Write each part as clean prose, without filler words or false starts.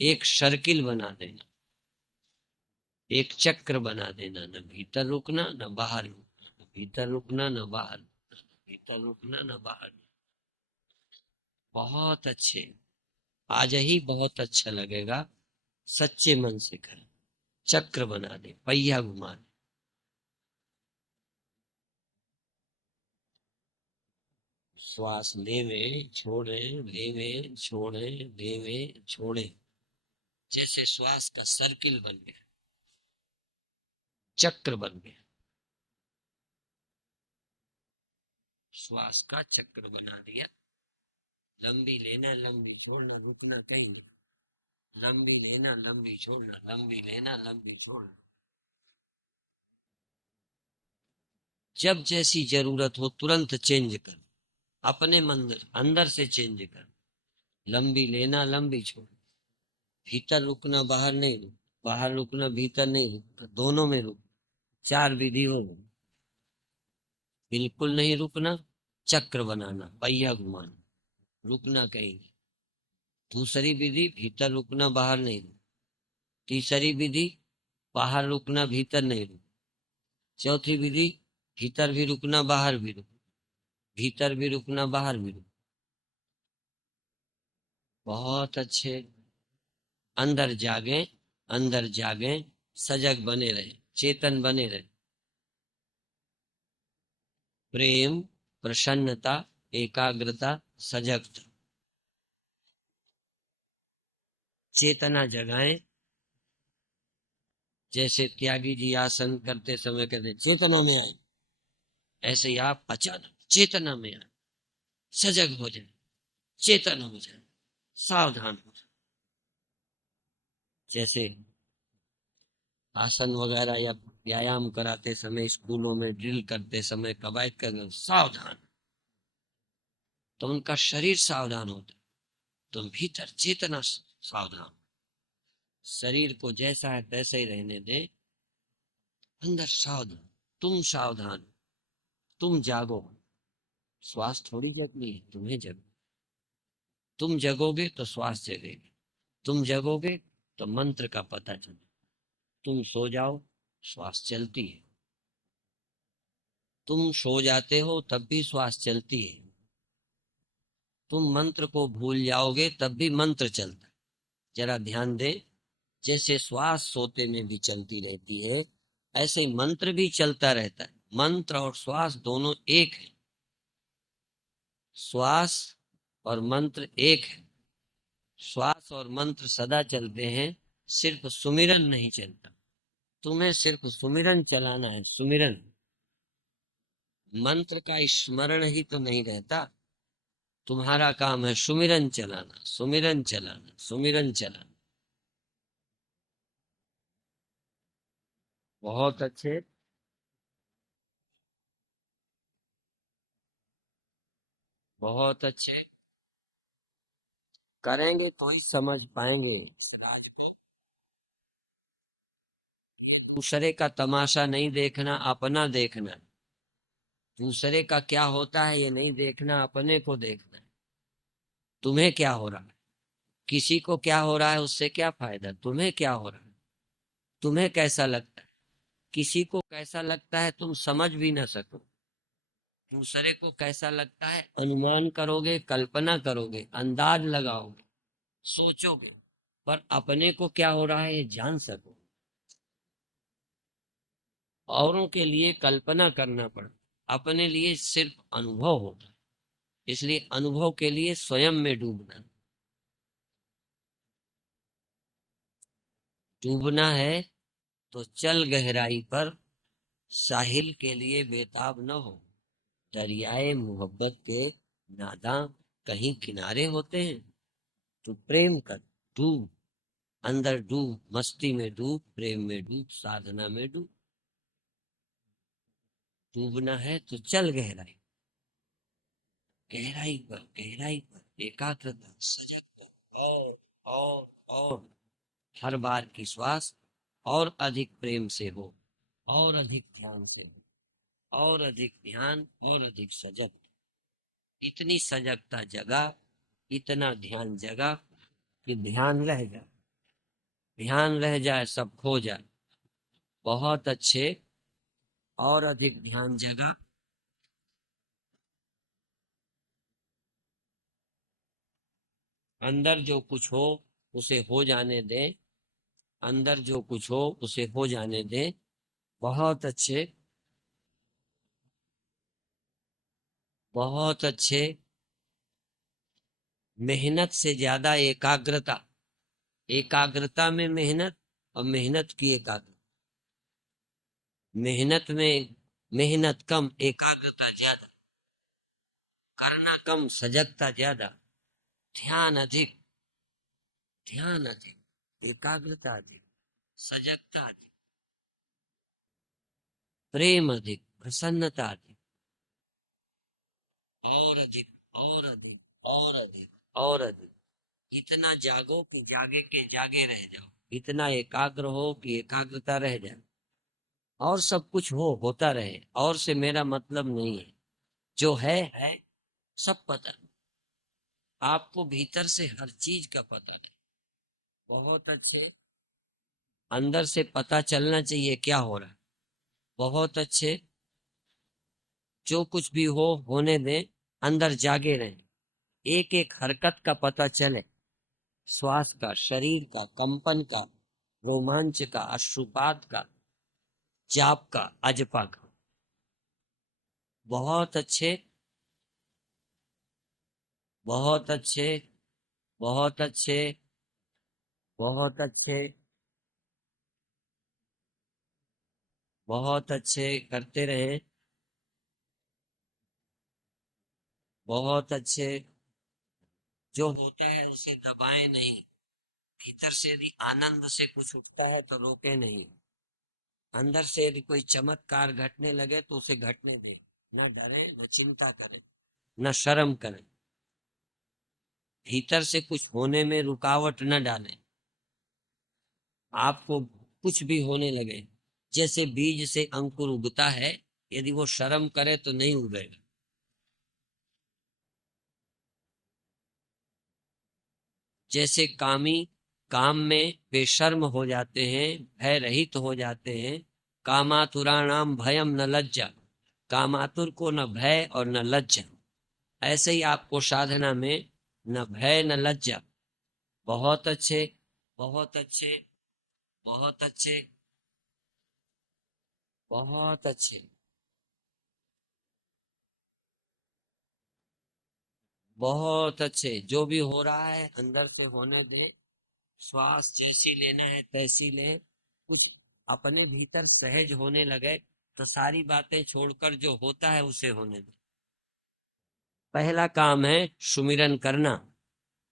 एक सर्किल बना देना, एक चक्र बना देना, न भीतर रुकना न बाहर रुकना, न भीतर रुकना न बाहर रुकना, न भीतर रुकना न बाहर रुकना। बहुत अच्छे, आज ही बहुत अच्छा लगेगा। सच्चे मन से करें, चक्र बना दे, पहिया घुमा दे। श्वास लेवे छोड़े, लेवे छोड़े, लेवे छोड़े, जैसे श्वास का सर्किल बन गया, चक्र बन गया, श्वास का चक्र बना दिया। लंबी लेना, लंबी छोड़ना, रुकना कहीं नहीं। लंबी लेना, लंबी छोड़ना, लंबी लेना, लंबी छोड़ना। जब जैसी जरूरत हो तुरंत चेंज कर, अपने मंदिर अंदर से चेंज कर। लंबी लेना, लंबी छोड़ना, भीतर रुकना, बाहर नहीं रुक, बाहर रुकना, भीतर नहीं रुक, दोनों में रुक। चार विधि हो, बिल्कुल नहीं रुकना, चक्र बनाना, पहिया घुमाना, रुकना कहीं नहीं। दूसरी विधि, भीतर रुकना, बाहर नहीं रुक। तीसरी विधि, बाहर रुकना, भीतर नहीं रुक। चौथी विधि, भीतर भी रुकना, बाहर भी रुक, भीतर भी रुकना, बाहर भी रुक। बहुत अच्छे। अंदर जागे, अंदर जागे, सजग बने रहे, चेतन बने रहे। प्रेम, प्रसन्नता, एकाग्रता, सजगता, चेतना जगाएं। जैसे त्यागी जी आसन करते समय कहते चेतना में आए, ऐसे ही आप अचानक चेतना में आए, सजग हो जाए, चेतन हो जाए, सावधान हो जाए। जैसे आसन वगैरह या व्यायाम कराते समय, स्कूलों में ड्रिल करते समय, कवायद कर सावधान, तो उनका शरीर सावधान होता है, तो भीतर चेतना सावधान। शरीर को जैसा है तैसे ही रहने दे, अंदर सावधान। तुम सावधान, तुम जागो। श्वास थोड़ी जगनी है, तुम्हें जगो। तुम जगोगे तो श्वास जगेगी, तुम जगोगे तो मंत्र का पता चले। तुम सो जाओ, श्वास चलती है। तुम सो जाते हो तब भी श्वास चलती है। तुम मंत्र को भूल जाओगे तब भी मंत्र चलता है। जरा ध्यान दे, जैसे श्वास सोते में भी चलती रहती है, ऐसे ही मंत्र भी चलता रहता है। मंत्र और श्वास दोनों एक है, श्वास और मंत्र एक है। श्वास और मंत्र सदा चलते हैं, सिर्फ सुमिरन नहीं चलता। तुम्हें सिर्फ सुमिरन चलाना है, सुमिरन। मंत्र का स्मरण ही तो नहीं रहता। तुम्हारा काम है सुमिरन चलाना, सुमिरन चलाना, सुमिरन चलाना। बहुत अच्छे। बहुत अच्छे, करेंगे तो ही समझ पाएंगे इस राज में। दूसरे का तमाशा नहीं देखना, अपना देखना। दूसरे का क्या होता है ये नहीं देखना, अपने को देखना है। तुम्हें क्या हो रहा है, किसी को क्या हो रहा है उससे क्या फायदा, तुम्हें क्या हो रहा है, तुम्हें कैसा लगता है। किसी को कैसा लगता है तुम समझ भी ना सको। दूसरे को कैसा लगता है अनुमान करोगे, कल्पना करोगे, अंदाज लगाओगे, सोचोगे। पर अपने को क्या हो रहा है ये जान सको। औरों के लिए कल्पना करना पड़ता, अपने लिए सिर्फ अनुभव होता है। इसलिए अनुभव के लिए स्वयं में डूबना। डूबना है तो चल गहराई पर, साहिल के लिए बेताब न हो। दरियाए मोहब्बत के नादा कहीं किनारे होते हैं। तू प्रेम कर, डूब, अंदर डूब, मस्ती में डूब, प्रेम में डूब, साधना में डूब। डूबना है तो चल गहराई, गहराई पर, गहराई पर, एकाग्रता, सजग हो। और हर बार की श्वास और अधिक प्रेम से हो, और अधिक ध्यान से हो, और अधिक ध्यान, और अधिक सजग। इतनी सजगता जगा, इतना ध्यान जगा कि ध्यान रह गया। ध्यान रह जाए सब खो जाए। बहुत अच्छे। और अधिक ध्यान जगा। अंदर जो कुछ हो उसे हो जाने दे। अंदर जो कुछ हो उसे हो जाने दे। बहुत अच्छे। बहुत अच्छे। मेहनत से ज्यादा एकाग्रता। एकाग्रता में मेहनत और मेहनत की एकाग्रता। मेहनत में मेहनत कम, एकाग्रता ज्यादा। करना कम, सजगता ज्यादा। ध्यान अधिक। ध्यान अधिक, एकाग्रता अधिक, सजगता अधिक, प्रेम अधिक, प्रसन्नता अधिक। और अधिक, और अधिक, और अधिक, और अधिक। इतना जागो कि जागे के जागे रह जाओ। इतना एकाग्र हो कि एकाग्रता रह जाए। और सब कुछ हो, होता रहे, और से मेरा मतलब नहीं है। जो है सब पता। आपको भीतर से हर चीज का पता है। बहुत अच्छे। अंदर से पता चलना चाहिए क्या हो रहा है। बहुत अच्छे। जो कुछ भी हो होने दें। अंदर जागे रहें। एक एक हरकत का पता चले। श्वास का, शरीर का, कंपन का, रोमांच का, अश्रुपात का, जाप का, अजपा का। बहुत अच्छे। बहुत अच्छे। बहुत अच्छे। बहुत अच्छे। बहुत अच्छे करते रहे। बहुत अच्छे। जो होता है उसे दबाए नहीं। भीतर से यदि आनंद से कुछ उठता है तो रोके नहीं। अंदर से यदि कोई चमत्कार घटने लगे तो उसे घटने दे। न डरे, न चिंता करे, न शर्म करे। भीतर से कुछ होने में रुकावट न डाले। आपको कुछ भी होने लगे, जैसे बीज से अंकुर उगता है, यदि वो शर्म करे तो नहीं उगेगा। जैसे कामी काम में बेशर्म हो जाते हैं, भय रहित हो जाते हैं। कामातुराणाम भयम न लज्जा। कामातुर को न भय और न लज्जा। ऐसे ही आपको साधना में न भय न लज्जा। बहुत अच्छे। बहुत अच्छे। बहुत अच्छे। बहुत अच्छे। बहुत अच्छे। जो भी हो रहा है अंदर से होने दें। श्वास जैसी लेना है तैसी ले। कुछ अपने भीतर सहज होने लगे तो सारी बातें छोड़कर जो होता है उसे होने दें। पहला काम है सुमिरन करना।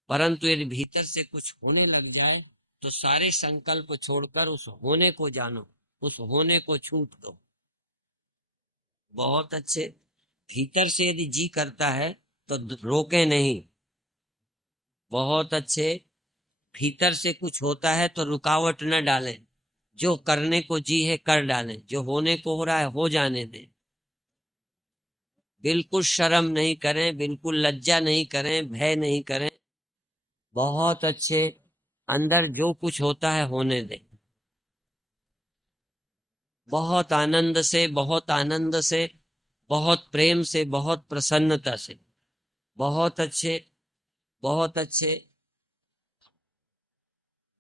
परंतु यदि भीतर से कुछ होने लग जाए तो सारे संकल्प छोड़कर उस होने को जानो। उस होने को छूट दो। बहुत अच्छे। भीतर से यदि जी करता है तो रोके नहीं। बहुत अच्छे। भीतर से कुछ होता है तो रुकावट न डालें। जो करने को जी है कर डालें। जो होने को हो रहा है हो जाने दें। बिल्कुल शर्म नहीं करें, बिल्कुल लज्जा नहीं करें, भय नहीं करें। बहुत अच्छे। अंदर जो कुछ होता है होने दें। बहुत आनंद से, बहुत आनंद से, बहुत प्रेम से, बहुत प्रसन्नता से। बहुत अच्छे। बहुत अच्छे।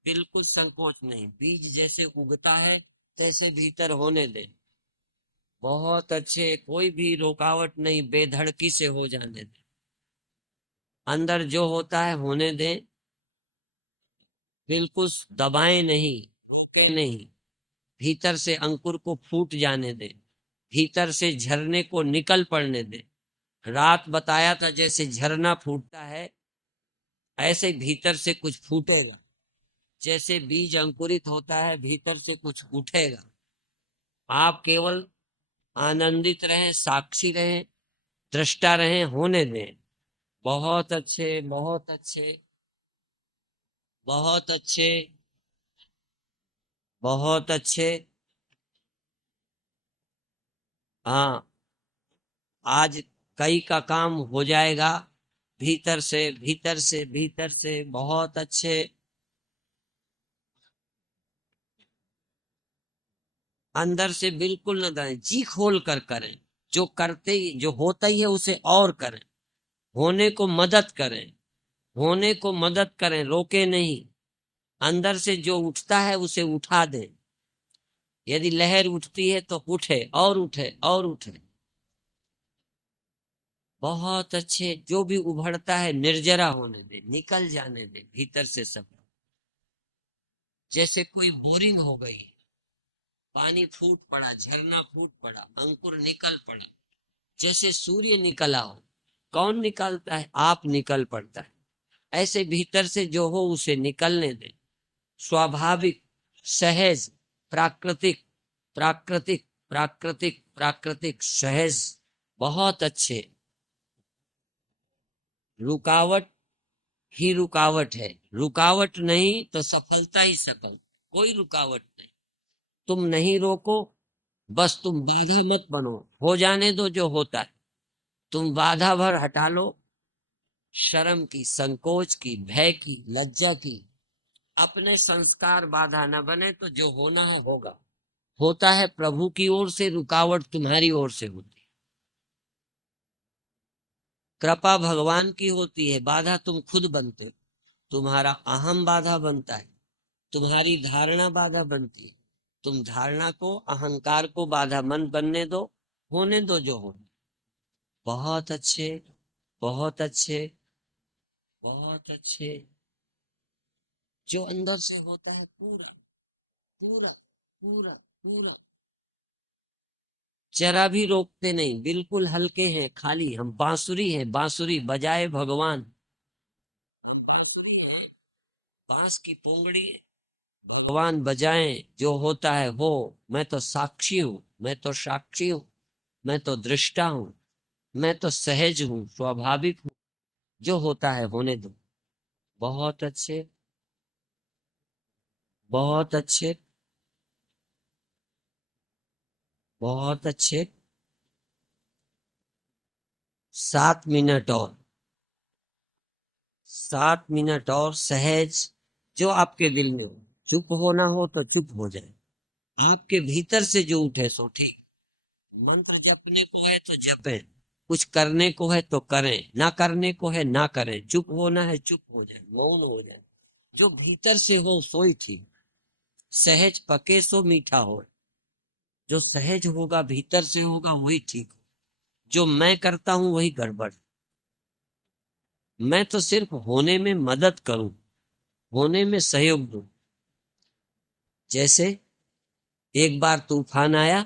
बिल्कुल संकोच नहीं। बीज जैसे उगता है तैसे भीतर होने दे। बहुत अच्छे। कोई भी रुकावट नहीं, बेधड़की से हो जाने दे। अंदर जो होता है होने दे। बिल्कुल दबाए नहीं, रोके नहीं। भीतर से अंकुर को फूट जाने दे। भीतर से झरने को निकल पड़ने दे। रात बताया था जैसे झरना फूटता है, ऐसे भीतर से कुछ फूटेगा। जैसे बीज अंकुरित होता है भीतर से कुछ उठेगा। आप केवल आनंदित रहें, साक्षी रहें, दृष्टा रहें, होने दें। बहुत अच्छे। बहुत अच्छे। बहुत अच्छे। बहुत अच्छे। हाँ। आज कई का काम हो जाएगा। भीतर से, भीतर से, भीतर से। बहुत अच्छे। अंदर से बिल्कुल न डरें, जी खोल कर करें। जो करते ही जो होता ही है उसे और करें, होने को मदद करें, होने को मदद करें, रोके नहीं। अंदर से जो उठता है उसे उठा दें। यदि लहर उठती है तो उठे और उठे और उठे। बहुत अच्छे। जो भी उभरता है निर्जरा होने दे, निकल जाने दे भीतर से सब। जैसे कोई बोरिंग हो गई, पानी फूट पड़ा, झरना फूट पड़ा, अंकुर निकल पड़ा। जैसे सूर्य निकला हो, कौन निकलता है? आप निकल पड़ता है। ऐसे भीतर से जो हो उसे निकलने दे। स्वाभाविक, सहज, प्राकृतिक, प्राकृतिक, प्राकृतिक, प्राकृतिक, सहज। बहुत अच्छे। रुकावट ही रुकावट है, रुकावट नहीं तो सफलता ही सफल। कोई रुकावट नहीं। तुम नहीं रोको, बस तुम बाधा मत बनो, हो जाने दो जो होता है। तुम बाधा भर हटा लो, शर्म की, संकोच की, भय की, लज्जा की। अपने संस्कार बाधा न बने तो जो होना है होगा। होता है प्रभु की ओर से, रुकावट तुम्हारी ओर से होती है। कृपा भगवान की होती है, बाधा तुम खुद बनते हो। तुम्हारा अहम बाधा बनता है, तुम्हारी धारणा बाधा बनती है। तुम धारणा को, अहंकार को बाधा मन बनने दो, होने दो जो हो। बहुत अच्छे, बहुत अच्छे, बहुत अच्छे। जो अंदर से होता है पूरा, पूरा, पूरा, पूरा। जरा भी रोकते नहीं, बिल्कुल हल्के हैं, खाली हम बांसुरी हैं, बांसुरी बजाए भगवान। बांसुरी है, बांस की पोंगड़ी भगवान बजाएं, जो होता है वो। मैं तो साक्षी हूँ, मैं तो साक्षी हूँ, मैं तो दृष्टा हूँ, मैं तो सहज हूँ, स्वाभाविक हूँ। जो होता है होने दो। बहुत अच्छे, बहुत अच्छे, बहुत अच्छे। 7 मिनट और, 7 मिनट और सहज। जो आपके दिल में हो, चुप होना हो तो चुप हो जाए। आपके भीतर से जो उठे सो ठीक। मंत्र जपने को है तो जपें, कुछ करने को है तो करें, ना करने को है ना करें। चुप होना है चुप हो जाए, मौन हो जाए। जो भीतर से हो सोई ठीक। सहज पके सो मीठा हो। जो सहज होगा, भीतर से होगा, वही ठीक। जो मैं करता हूं वही गड़बड़। मैं तो सिर्फ होने में मदद करूं, होने में सहयोग दूं। जैसे एक बार तूफान आया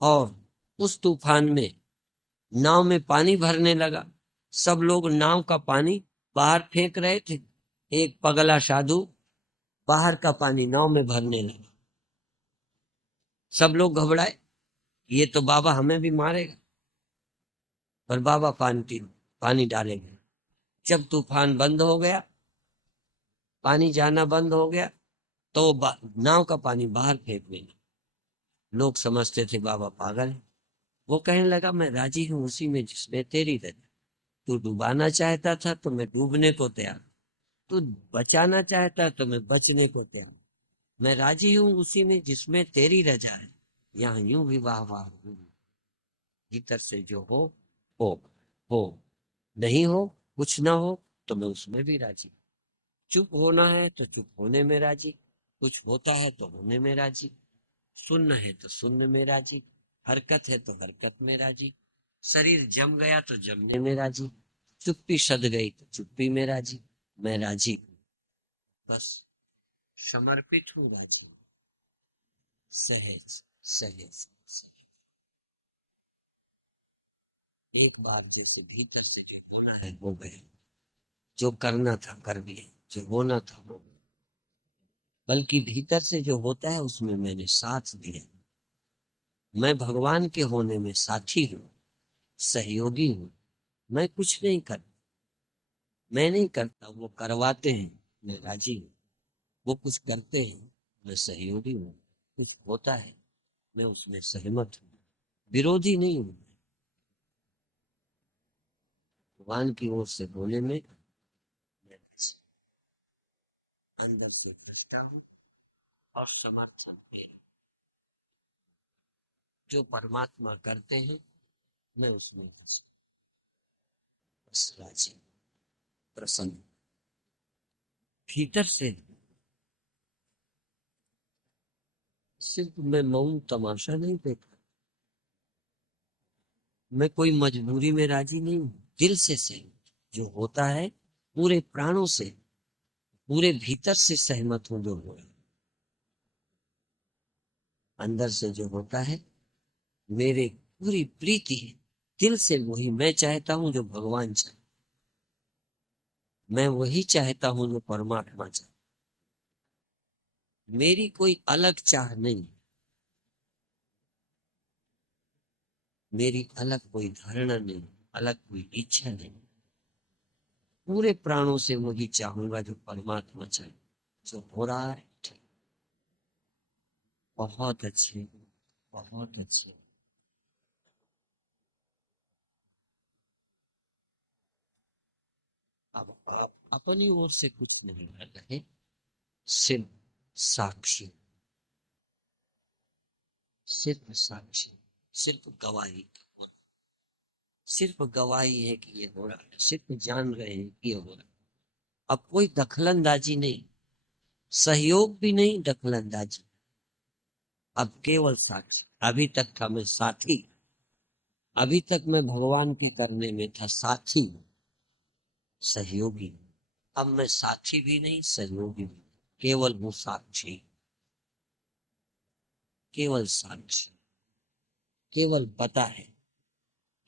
और उस तूफान में नाव में पानी भरने लगा। सब लोग नाव का पानी बाहर फेंक रहे थे। एक पगला साधु बाहर का पानी नाव में भरने लगा। सब लोग घबराए, ये तो बाबा हमें भी मारेगा। पर बाबा पानी पानी डालेंगे। जब तूफान बंद हो गया, पानी जाना बंद हो गया, तो नाव का पानी बाहर फेंकने लगा। लोग समझते थे बाबा पागल है। वो कहने लगा, मैं राजी हूं उसी में जिसमें तेरी रजा। तू डुबाना चाहता था तो मैं डूबने को तैयार, तू बचाना चाहता तो मैं बचने को तैयार। मैं राजी हूं उसी में जिसमें तेरी रजा है। यहाँ यूं भी वाह वाह हूं। भीतर से जो हो, हो। नहीं हो, कुछ ना हो, तो मैं उसमें भी राजी। चुप होना है तो चुप होने में राजी। कुछ होता है तो होने में राजी। सुन्न है तो सुन्न में राजी। हरकत है तो हरकत में राजी। शरीर जम गया तो जमने में राजी। चुप्पी सद गई तो चुप्पी में राजी। मैं राजी हूं, बस समर्पित हूँ, राजी हूं। सहज, सहज, सहज। एक बार जैसे भीतर से जो होना है हो गया। जो करना था कर दिया, जो होना था हो गया। बल्कि भीतर से जो होता है उसमें मैंने साथ दिया। मैं भगवान के होने में साथी हूँ, सहयोगी हूँ। मैं कुछ नहीं कर, मैं नहीं करता, वो करवाते हैं, मैं राजी हूँ। वो कुछ करते हैं, मैं सहयोगी हूँ। कुछ होता है, मैं उसमें सहमत हूँ, विरोधी नहीं हूँ। भगवान की ओर से होने में मैं अंदर से दृष्टा हूँ और समर्थन भी। जो परमात्मा करते हैं मैं उसमें बस राजी, प्रसन्न। भीतर से सिर्फ मैं मौन तमाशा नहीं देखता, मैं कोई मजबूरी में राजी नहीं हूं, दिल से सहमत। जो होता है पूरे प्राणों से, पूरे भीतर से सहमत हूं। जो हो रहा है अंदर से जो होता है, मेरे पूरी प्रीति है, दिल से वही मैं चाहता हूं जो भगवान चाहे, मैं वही चाहता हूं जो परमात्मा चाहे। मेरी कोई अलग चाह नहीं, मेरी अलग कोई धारणा नहीं, अलग कोई इच्छा नहीं। पूरे प्राणों से वही चाहूंगा जो परमात्मा चाहे। जो हो रहा है ठीक, बहुत अच्छे, बहुत अच्छे। अब आप अपनी ओर से कुछ नहीं कर रहे, सिर्फ साक्षी, सिर्फ साक्षी, सिर्फ गवाही, सिर्फ गवाही है कि ये हो रहा है, सिर्फ जान रहे हैं कि ये हो रहा है। अब कोई दखलंदाजी नहीं, सहयोग भी नहीं, दखलंदाजी। अब केवल साक्षी। अभी तक था मैं साथी, अभी तक मैं भगवान के करने में था साथी, सहयोगी। अब मैं साथी भी नहीं, सहयोगी भी, केवल हूँ साक्षी, केवल साक्षी। केवल पता है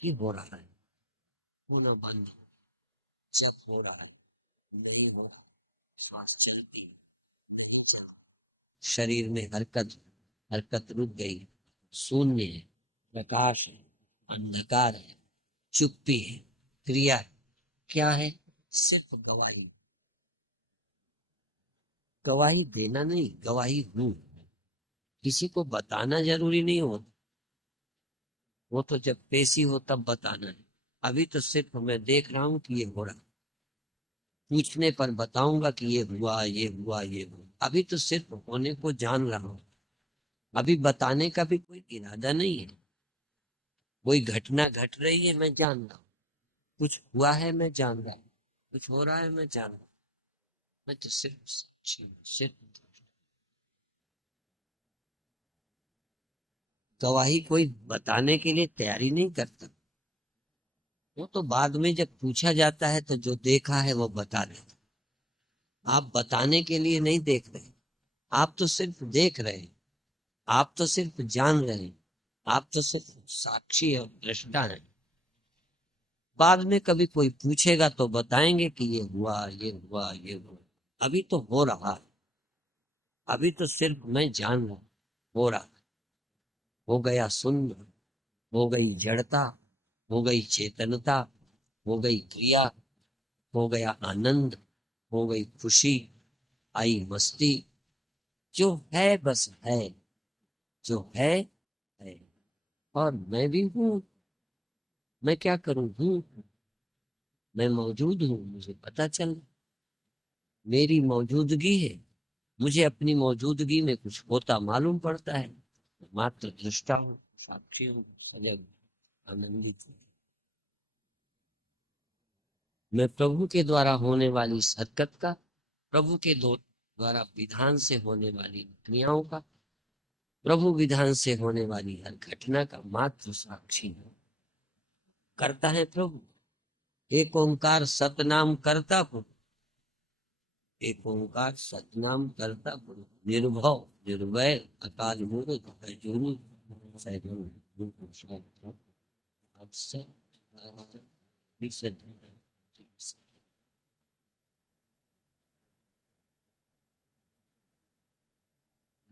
कि हो रहा है, होना बंद हो, जब हो रहा है, नहीं हो रहा, सांस चलती नहीं चलती, शरीर में हरकत, हरकत रुक गई, शून्य है, प्रकाश है, अंधकार है, चुप्पी है, क्रिया है। क्या है? सिर्फ गवाही। गवाही देना नहीं, गवाही हूं। किसी को बताना जरूरी नहीं होता, वो तो जब पेशी हो तब बताना है। अभी तो सिर्फ मैं देख रहा हूं कि ये हो रहा, पूछने पर बताऊंगा कि ये हुआ, ये हुआ, ये हुआ। अभी तो सिर्फ होने को जान रहा हूं, अभी बताने का भी कोई इरादा नहीं है। कोई घटना घट रही है मैं जान रहा हूँ, कुछ हुआ है मैं जान रहा हूँ, कुछ हो रहा है मैं जान रहा हूँ। मैं तो सिर्फ साक्षी हूँ, सिर्फ गवाही। कोई बताने के लिए तैयारी नहीं करता, वो तो बाद में जब पूछा जाता है तो जो देखा है वो बता देता। आप बताने के लिए नहीं देख रहे, आप तो सिर्फ देख रहे हैं, आप तो सिर्फ जान रहे हैं, आप तो सिर्फ साक्षी और दृष्टा है। बाद में कभी कोई पूछेगा तो बताएंगे कि ये हुआ, ये हुआ, ये हुआ। अभी तो हो रहा है, अभी तो सिर्फ मैं जान रहा हूं, हो रहा है। हो गया शून्य, हो गई जड़ता, हो गई चेतनता, हो गई क्रिया, हो गया आनंद, हो गई खुशी, आई मस्ती। जो है बस है, जो है। और मैं भी हूँ, मैं क्या करूँ, हूँ, मैं मौजूद हूँ, मुझे पता चल, मेरी मौजूदगी है। मुझे अपनी मौजूदगी में कुछ होता मालूम पड़ता है, मात्र दृष्टा हूँ, साक्षी हूँ, सजग, आनंदित हूँ। मैं प्रभु के द्वारा होने वाली इस हरकत का, प्रभु के द्वारा विधान से होने वाली क्रियाओं का, प्रभु विधान से होने वाली हर घटना का मात्र साक्षी हूँ। करता है प्रभु, एक ओंकार सतनाम करता पुरुष, एक ओंकार सतनाम करता पुरुष, निर्भव निर्भय अकाल मूर्त अजूनी सैगुण रूप साक्षात् अक्षर विशुद्ध।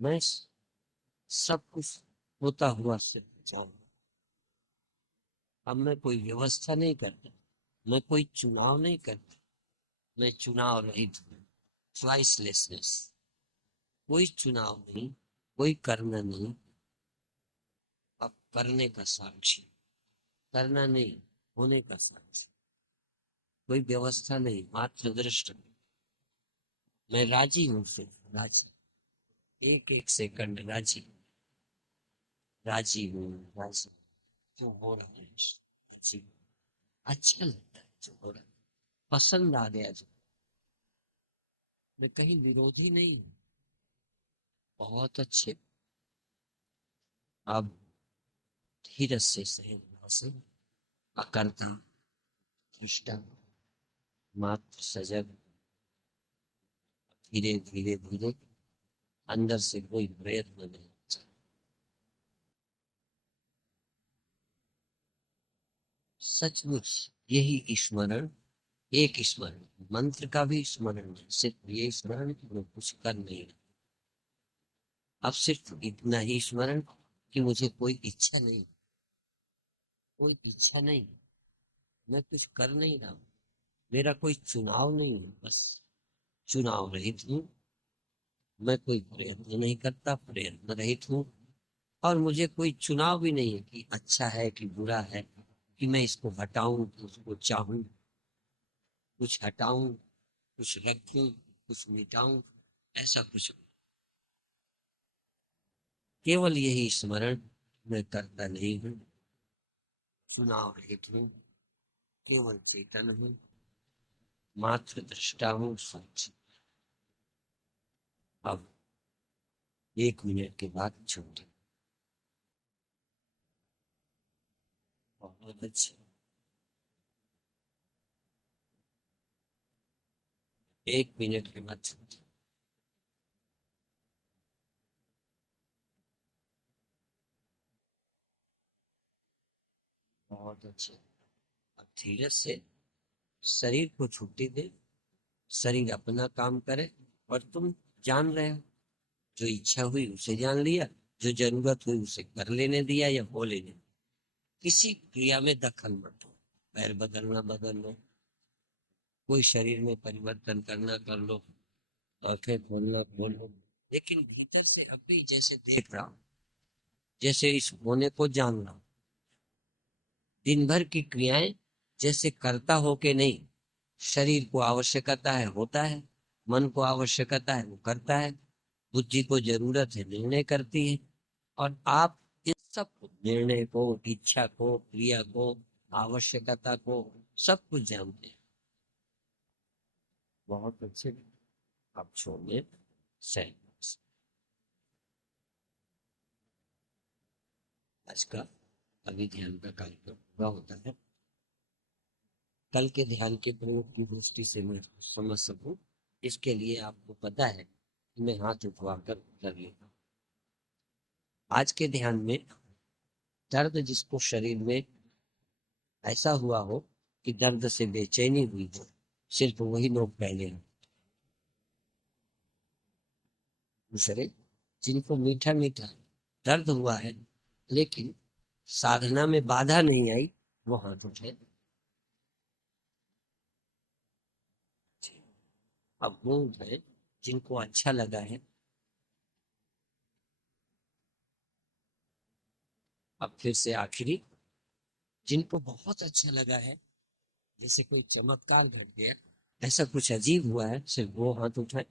मैं सब कुछ होता हुआ सिर्फ जाऊं। अब मैं कोई व्यवस्था नहीं करता, मैं कोई चुनाव नहीं करता, मैं चुनाव रहित हूँ, चॉइसलेसनेस। कोई चुनाव नहीं, कोई करना नहीं, अब करने का साक्षी, करना नहीं, होने का साक्षी। कोई व्यवस्था नहीं, मात्र दृष्ट। मैं राजी हूँ, सिर्फ राजी, एक एक सेकंड राजी। राजी हूँ, राजी जो हो रहा है, राजी हूँ। अच्छा लगता है जो हो रहा है, पसंद आ गया जो, मैं कहीं विरोधी नहीं हूँ। बहुत अच्छे। अब धीरज से सहन से, अकर्ता, दृष्टा, मात्र, सजग, धीरे धीरे धीरे, अंदर से कोई प्रयत्न नहीं। सचमुच यही स्मरण, एक स्मरण, मंत्र का भी स्मरण नहीं, सिर्फ ये स्मरण कि मैं कुछ कर नहीं रहा। अब सिर्फ इतना ही स्मरण कि मुझे कोई इच्छा नहीं, कोई इच्छा नहीं, मैं कुछ कर नहीं रहा हूं, मेरा कोई चुनाव नहीं है, बस चुनाव रहित हूँ। मैं कोई प्रयत्न नहीं करता, प्रयत्न रहित हूँ। और मुझे कोई चुनाव भी नहीं है कि अच्छा है कि बुरा है, कि मैं इसको हटाऊं कि उसको चाहूं, कुछ हटाऊं, कुछ रखूं, कुछ मिटाऊं, ऐसा कुछ। केवल यही स्मरण, मैं करता नहीं हूँ, चुनाव रहित हूँ, केवल चेतन हूँ, मात्र दृष्टा हूँ, साक्षी। अब 1 मिनट के बाद छूटे। बहुत अच्छे। 1 मिनट के बाद छूटे। बहुत अच्छे। अब धीरज से शरीर को छुट्टी दे, शरीर अपना काम करे, और तुम जान रहे हो, जो इच्छा हुई उसे जान लिया, जो जरूरत हुई उसे कर लेने दिया या हो लेने दिया। किसी क्रिया में दखल मत दो। पैर बदलना बदल लो, कोई शरीर में परिवर्तन करना कर लो, आंखें खोलना खोल लो, लेकिन भीतर से अभी जैसे देख रहा हूं, जैसे इस होने को जान रहा हूं। दिन भर की क्रियाएं जैसे करता हो के नहीं, शरीर को आवश्यकता है होता है, मन को आवश्यकता है वो करता है, बुद्धि को जरूरत है निर्णय करती है। और आप इन सब को, निर्णय को, इच्छा को, क्रिया को, आवश्यकता को, सब कुछ जानते हैं। बहुत अच्छे। आप छोड़ने से आज का अभी ध्यान का कार्यक्रम पूरा होता है। कल के ध्यान के प्रयोग की दृष्टि से मैं समझ सकूं, इसके लिए आपको पता है कि मैं हाथ उठवा कर कर लेता हूं। आज के ध्यान में दर्द जिसको शरीर में ऐसा हुआ हो कि दर्द से बेचैनी हुई हो, सिर्फ वही लोग पहले हैं। दूसरे जिनको मीठा मीठा दर्द हुआ है, लेकिन साधना में बाधा नहीं आई, वो हाथ उठे। अब वो उठाए जिनको अच्छा लगा है। अब फिर से आखिरी, जिनको बहुत अच्छा लगा है, जैसे कोई चमत्कार घट गया, ऐसा कुछ अजीब हुआ है, सिर्फ वो हाथ उठाए।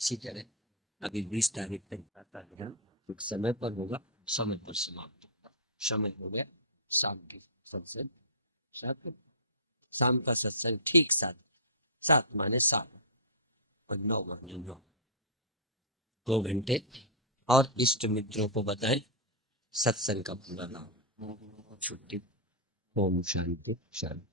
इसी तरह अभी 20 तारीख तक आता ध्यान एक समय पर होगा, समय पर समाप्त होगा। समय हो गया शाम की सत्संग, सात, शाम का सत्संग ठीक 7, 7 माने 7 और 9 माने 9, 2 घंटे। और इष्ट मित्रों को बताएं सत्संग का पूरा नाम। छुट्टी। ओम शांति शांति।